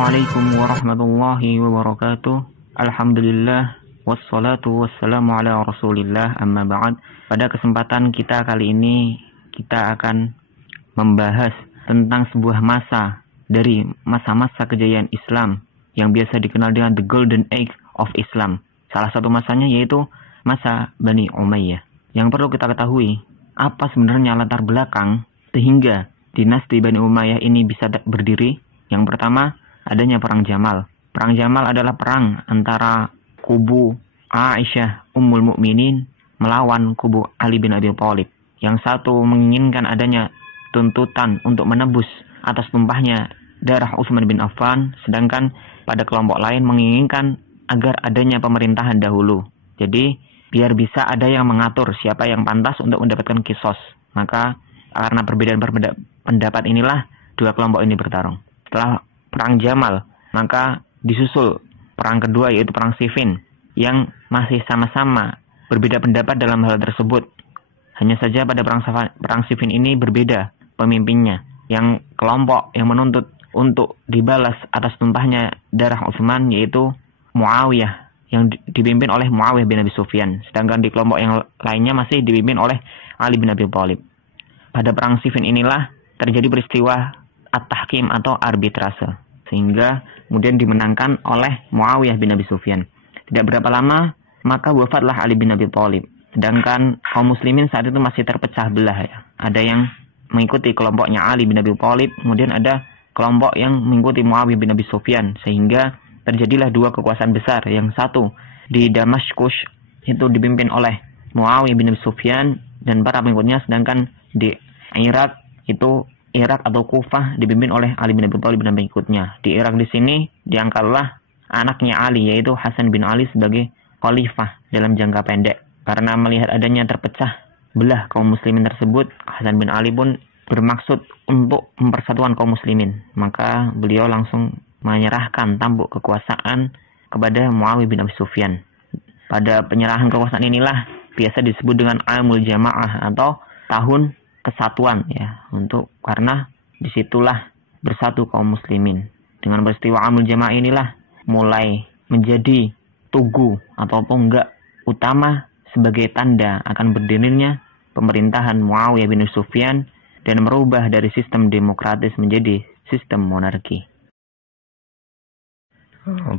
Assalamualaikum warahmatullahi wabarakatuh. Alhamdulillah wassalatu wassalamu ala Rasulillah, amma ba'd. Pada kesempatan kita kali ini kita akan membahas tentang sebuah masa dari masa-masa kejayaan Islam yang biasa dikenal dengan the golden age of Islam. Salah satu masanya yaitu masa Bani Umayyah. Yang perlu kita ketahui, apa sebenarnya latar belakang sehingga dinasti Bani Umayyah ini bisa berdiri? Yang pertama, adanya perang Jamal. Perang Jamal adalah perang antara kubu Aisyah Ummul Mukminin melawan kubu Ali bin Abi Thalib. Yang satu menginginkan adanya tuntutan untuk menebus atas tumpahnya darah Utsman bin Affan, sedangkan pada kelompok lain menginginkan agar adanya pemerintahan dahulu. Jadi, biar bisa ada yang mengatur siapa yang pantas untuk mendapatkan kisos. Maka, karena perbedaan pendapat inilah dua kelompok ini bertarung. Setelah perang Jamal, maka disusul perang kedua yaitu perang Siffin yang masih sama-sama berbeda pendapat dalam hal tersebut. Hanya saja pada perang Siffin ini berbeda pemimpinnya. Yang kelompok yang menuntut untuk dibalas atas tumpahnya darah Utsman yaitu Muawiyah yang dipimpin oleh Muawiyah bin Abi Sufyan. Sedangkan di kelompok yang lainnya masih dipimpin oleh Ali bin Abi Thalib. Pada perang Siffin inilah terjadi peristiwa at-tahkim atau arbitrase, sehingga kemudian dimenangkan oleh Muawiyah bin Abi Sufyan. Tidak berapa lama, maka wafatlah Ali bin Abi Thalib. Sedangkan kaum muslimin saat itu masih terpecah belah ya. Ada yang mengikuti kelompoknya Ali bin Abi Thalib, kemudian ada kelompok yang mengikuti Muawiyah bin Abi Sufyan, sehingga terjadilah dua kekuasaan besar. Yang satu di Damaskus itu dipimpin oleh Muawiyah bin Abi Sufyan dan para pengikutnya, sedangkan di Irak itu Irak atau Kufah dipimpin oleh Ali bin Abi Thalib dan pengikutnya. Di Irak di sini diangkatlah anaknya Ali yaitu Hasan bin Ali sebagai khalifah dalam jangka pendek. Karena melihat adanya terpecah belah kaum muslimin tersebut, Hasan bin Ali pun bermaksud untuk mempersatukan kaum muslimin. Maka beliau langsung menyerahkan tampuk kekuasaan kepada Muawiyah bin Abi Sufyan. Pada penyerahan kekuasaan inilah biasa disebut dengan Amul Jamaah atau tahun kesatuan ya, karena disitulah bersatu kaum muslimin. Dengan peristiwa Amul Jamaah inilah mulai menjadi tugu atau tonggak utama sebagai tanda akan berdirinya pemerintahan Muawiyah bin Sufyan dan merubah dari sistem demokratis menjadi sistem monarki.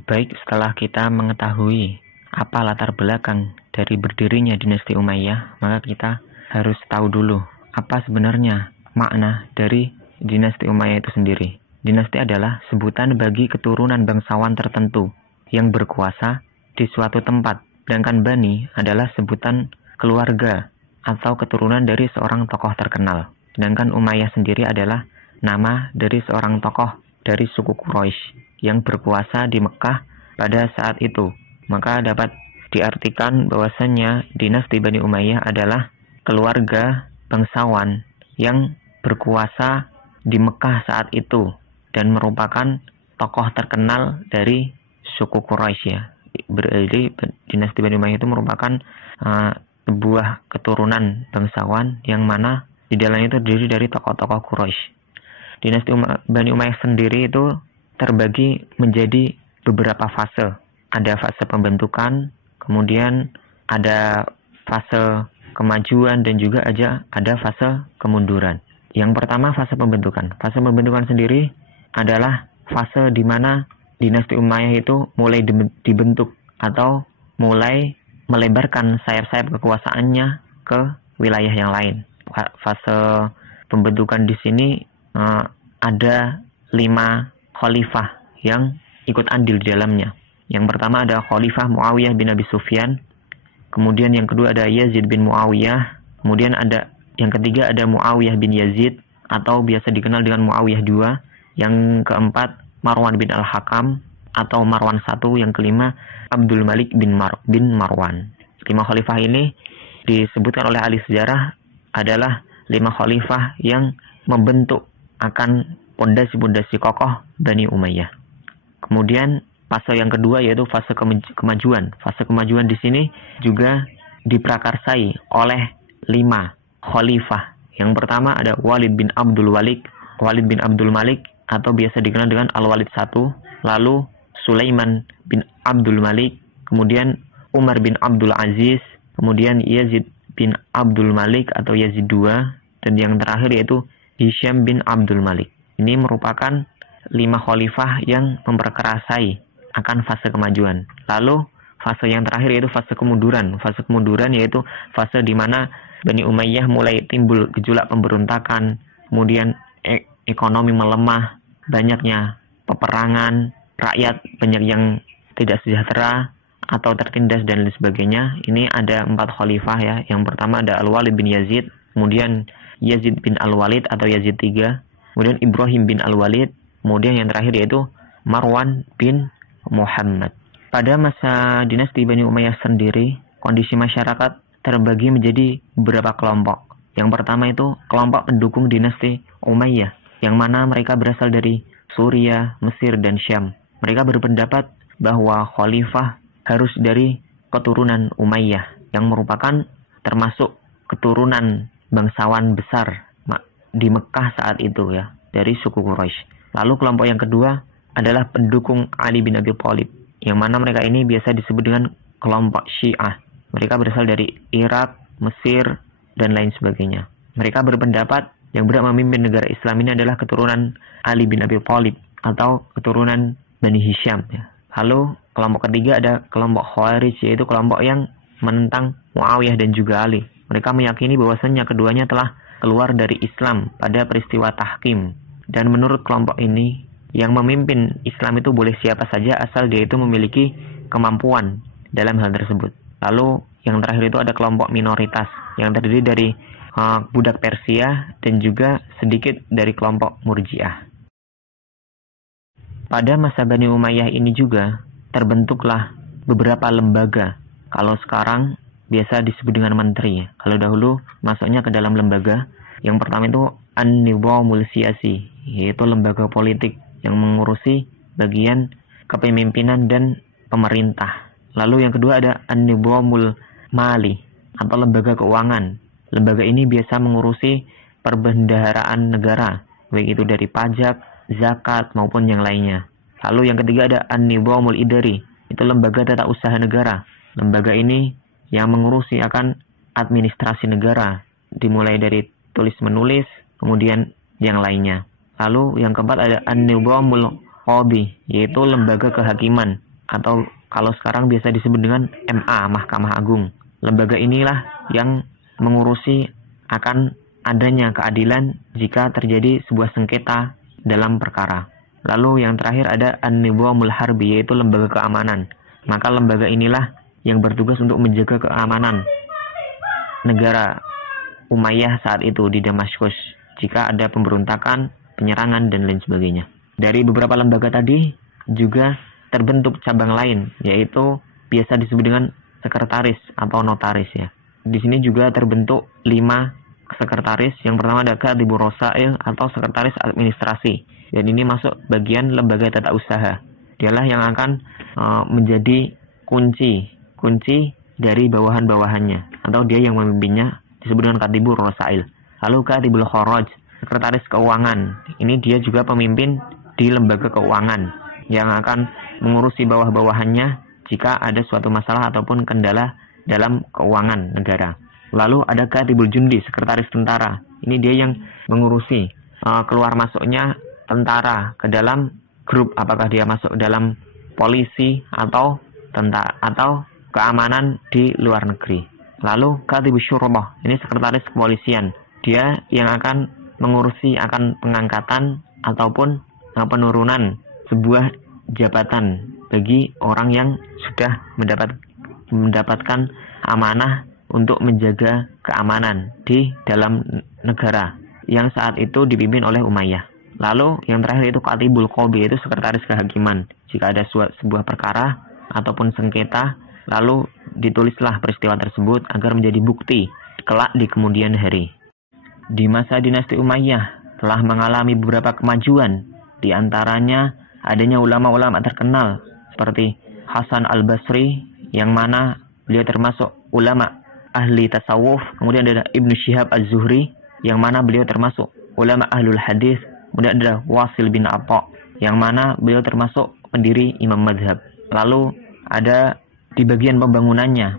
Baik, setelah kita mengetahui apa latar belakang dari berdirinya dinasti Umayyah, maka kita harus tahu dulu apa sebenarnya makna dari dinasti Umayyah itu sendiri. Dinasti adalah sebutan bagi keturunan bangsawan tertentu yang berkuasa di suatu tempat. Sedangkan Bani adalah sebutan keluarga atau keturunan dari seorang tokoh terkenal. Sedangkan Umayyah sendiri adalah nama dari seorang tokoh dari suku Quraisy yang berkuasa di Mekah pada saat itu. Maka dapat diartikan bahwasanya dinasti Bani Umayyah adalah keluarga bangsawan yang berkuasa di Mekah saat itu dan merupakan tokoh terkenal dari suku Quraisy ya. Berarti dinasti Bani Umayyah itu merupakan sebuah keturunan bangsawan yang mana di dalamnya itu terdiri dari tokoh-tokoh Quraisy. Dinasti Bani Umayyah sendiri itu terbagi menjadi beberapa fase. Ada fase pembentukan, kemudian ada fase kemajuan dan juga ada fase kemunduran. Yang pertama fase pembentukan. Fase pembentukan sendiri adalah fase di mana dinasti Umayyah itu mulai dibentuk atau mulai melebarkan sayap-sayap kekuasaannya ke wilayah yang lain. Fase pembentukan di sini ada 5 khalifah yang ikut andil di dalamnya. Yang pertama ada Khalifah Muawiyah bin Abi Sufyan. Kemudian yang kedua ada Yazid bin Muawiyah. Kemudian yang ketiga ada Muawiyah bin Yazid atau biasa dikenal dengan Muawiyah II. Yang keempat Marwan bin Al-Hakam atau Marwan I. Yang kelima Abdul Malik bin Marwan. 5 khalifah ini disebutkan oleh ahli sejarah adalah 5 khalifah yang membentuk akan pondasi-pondasi kokoh Bani Umayyah. Kemudian fase yang kedua yaitu fase kemajuan. Fase kemajuan di sini juga diprakarsai oleh 5 khalifah. Yang pertama ada Walid bin Abdul Malik atau biasa dikenal dengan Al-Walid I. lalu Sulaiman bin Abdul Malik, kemudian Umar bin Abdul Aziz, kemudian Yazid bin Abdul Malik atau Yazid II, dan yang terakhir yaitu Hisham bin Abdul Malik. Ini merupakan 5 khalifah yang memperkerasai akan fase kemajuan. Lalu fase yang terakhir yaitu fase kemunduran. Fase kemunduran yaitu fase di mana Bani Umayyah mulai timbul gejolak pemberontakan, kemudian ekonomi melemah, banyaknya peperangan, rakyat banyak yang tidak sejahtera atau tertindas dan lain sebagainya. Ini ada 4 khalifah ya. Yang pertama ada Al-Walid bin Yazid, kemudian Yazid bin Al-Walid atau Yazid III, kemudian Ibrahim bin Al-Walid, kemudian yang terakhir yaitu Marwan bin Muhammad. Pada masa dinasti Bani Umayyah sendiri, kondisi masyarakat terbagi menjadi beberapa kelompok. Yang pertama itu kelompok pendukung dinasti Umayyah, yang mana mereka berasal dari Suriah, Mesir, dan Syam. Mereka berpendapat bahwa khalifah harus dari keturunan Umayyah, yang merupakan termasuk keturunan bangsawan besar di Mekah saat itu ya, dari suku Quraisy. Lalu kelompok yang kedua adalah pendukung Ali bin Abi Thalib, yang mana mereka ini biasa disebut dengan kelompok Syiah. Mereka berasal dari Irak, Mesir, dan lain sebagainya. Mereka berpendapat yang berhak memimpin negara Islam ini adalah keturunan Ali bin Abi Thalib atau keturunan Bani Hisham ya. Lalu kelompok ketiga ada kelompok Khawarij, yaitu kelompok yang menentang Muawiyah dan juga Ali. Mereka meyakini bahwasannya keduanya telah keluar dari Islam pada peristiwa Tahkim. Dan menurut kelompok ini, yang memimpin Islam itu boleh siapa saja asal dia itu memiliki kemampuan dalam hal tersebut. Lalu yang terakhir itu ada kelompok minoritas yang terdiri dari budak Persia dan juga sedikit dari kelompok Murji'ah. Pada masa Bani Umayyah ini juga terbentuklah beberapa lembaga. Kalau sekarang biasa disebut dengan menteri. Kalau dahulu masuknya ke dalam lembaga. Yang pertama itu An-Nizamul Siyasi, yaitu lembaga politik yang mengurusi bagian kepemimpinan dan pemerintah. Lalu yang kedua ada An-Nizamul Mali atau lembaga keuangan. Lembaga ini biasa mengurusi perbendaharaan negara, baik itu dari pajak, zakat maupun yang lainnya. Lalu yang ketiga ada An-Nizamul Idari, itu lembaga tata usaha negara. Lembaga ini yang mengurusi akan administrasi negara, dimulai dari tulis menulis, kemudian yang lainnya. Lalu yang keempat ada An-Nizamul Qadhi, yaitu lembaga kehakiman atau kalau sekarang biasa disebut dengan MA, Mahkamah Agung. Lembaga inilah yang mengurusi akan adanya keadilan jika terjadi sebuah sengketa dalam perkara. Lalu yang terakhir ada An-Nizamul Harbi, yaitu lembaga keamanan. Maka lembaga inilah yang bertugas untuk menjaga keamanan negara Umayyah saat itu di Damaskus jika ada pemberontakan, penyerangan, dan lain sebagainya. Dari beberapa lembaga tadi juga terbentuk cabang lain, yaitu biasa disebut dengan sekretaris atau notaris ya. Di sini juga terbentuk 5 sekretaris. Yang pertama ada Katibur Rosail atau sekretaris administrasi. Dan ini masuk bagian lembaga tata usaha. Dialah yang akan menjadi kunci dari bawahan-bawahannya, atau dia yang memimpinnya, disebut dengan Katibur Rosail. Lalu Katibul Kharaj, sekretaris keuangan. Ini dia juga pemimpin di lembaga keuangan yang akan mengurusi bawah-bawahannya jika ada suatu masalah ataupun kendala dalam keuangan negara. Lalu ada Katibul Jundi, sekretaris tentara. Ini dia yang mengurusi keluar masuknya tentara ke dalam grup, apakah dia masuk dalam polisi atau tentara atau keamanan di luar negeri. Lalu Katibul Syurbah, ini sekretaris kepolisian. Dia yang akan mengurusi akan pengangkatan ataupun penurunan sebuah jabatan bagi orang yang sudah mendapatkan amanah untuk menjaga keamanan di dalam negara yang saat itu dipimpin oleh Umayyah. Lalu yang terakhir itu Katibul Qadhi, itu sekretaris kehakiman. Jika ada sebuah perkara ataupun sengketa, lalu ditulislah peristiwa tersebut agar menjadi bukti kelak di kemudian hari. Di masa dinasti Umayyah telah mengalami beberapa kemajuan, di antaranya adanya ulama-ulama terkenal seperti Hasan al-Basri, yang mana beliau termasuk ulama ahli tasawuf. Kemudian ada Ibnu Syihab az-Zuhri, yang mana beliau termasuk ulama ahlul hadis. Kemudian ada Wasil bin Atha, yang mana beliau termasuk pendiri imam madhab. Lalu ada di bagian pembangunannya,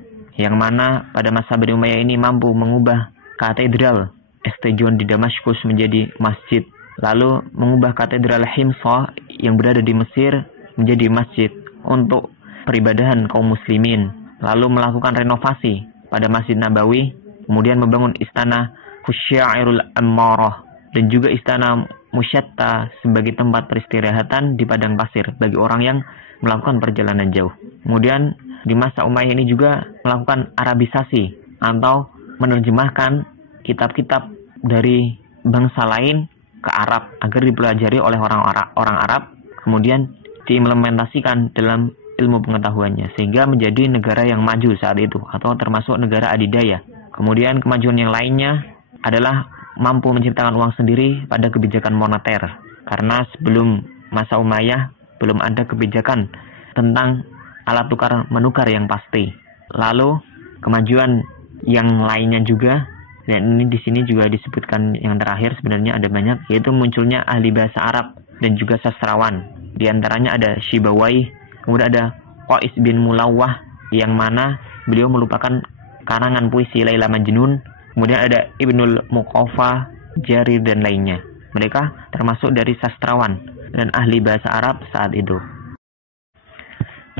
yang mana pada masa Bani Umayyah ini mampu mengubah katedral Estejon di Damaskus menjadi masjid. Lalu mengubah katedral Himsa yang berada di Mesir menjadi masjid untuk peribadahan kaum muslimin. Lalu melakukan renovasi pada Masjid Nabawi, kemudian membangun istana Husyairul Ammarah dan juga istana Musyatta sebagai tempat peristirahatan di padang pasir bagi orang yang melakukan perjalanan jauh. Kemudian di masa Umayyah ini juga melakukan Arabisasi atau menerjemahkan kitab-kitab dari bangsa lain ke Arab agar dipelajari oleh orang Arab, kemudian diimplementasikan dalam ilmu pengetahuannya sehingga menjadi negara yang maju saat itu atau termasuk negara adidaya. Kemudian kemajuan yang lainnya adalah mampu menciptakan uang sendiri pada kebijakan moneter, karena sebelum masa Umayyah belum ada kebijakan tentang alat tukar menukar yang pasti. Lalu kemajuan yang lainnya juga, dan ini di sini juga disebutkan yang terakhir, sebenarnya ada banyak, yaitu munculnya ahli bahasa Arab dan juga sastrawan. Di antaranya ada Shibawayh, kemudian ada Qais bin Mulawwah yang mana beliau merupakan karangan puisi Laila Majnun. Kemudian ada Ibnul Muqaffa, Jarir dan lainnya. Mereka termasuk dari sastrawan dan ahli bahasa Arab saat itu.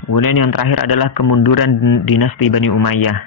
Kemudian yang terakhir adalah kemunduran dinasti Bani Umayyah.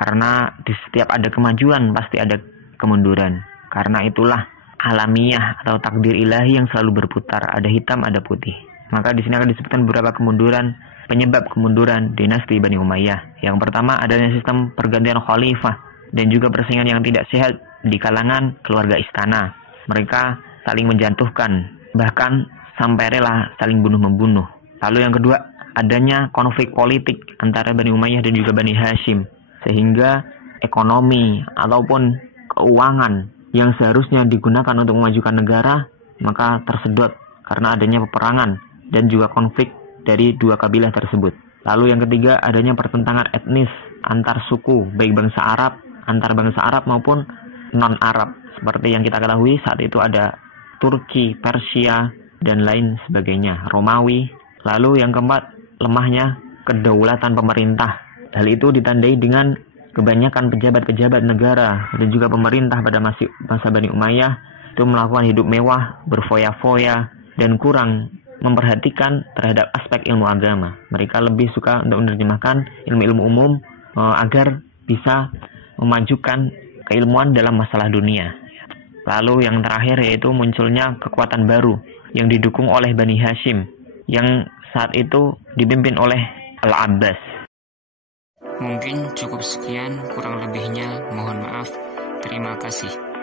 Karena di setiap ada kemajuan pasti ada kemunduran. Karena itulah alamiah atau takdir ilahi yang selalu berputar. Ada hitam, ada putih. Maka di sini akan disebutkan beberapa kemunduran, penyebab kemunduran dinasti Bani Umayyah. Yang pertama adanya sistem pergantian khalifah dan juga persaingan yang tidak sehat di kalangan keluarga istana. Mereka saling menjatuhkan, bahkan sampai rela saling bunuh-membunuh. Lalu yang kedua, adanya konflik politik antara Bani Umayyah dan juga Bani Hashim, sehingga ekonomi ataupun keuangan yang seharusnya digunakan untuk memajukan negara, maka tersedot karena adanya peperangan dan juga konflik dari dua kabilah tersebut. Lalu yang ketiga, adanya pertentangan etnis antar suku, baik bangsa Arab, antar bangsa Arab maupun non-Arab. Seperti yang kita ketahui saat itu ada Turki, Persia, dan lain sebagainya, Romawi. Lalu yang keempat, lemahnya kedaulatan pemerintah. Hal itu ditandai dengan kebanyakan pejabat-pejabat negara dan juga pemerintah pada masa Bani Umayyah itu melakukan hidup mewah, berfoya-foya, dan kurang memperhatikan terhadap aspek ilmu agama. Mereka lebih suka untuk menerjemahkan ilmu-ilmu umum agar bisa memajukan keilmuan dalam masalah dunia. Lalu yang terakhir yaitu munculnya kekuatan baru yang didukung oleh Bani Hashim yang saat itu dipimpin oleh Al-Abbas. Mungkin cukup sekian, kurang lebihnya mohon maaf. Terima kasih.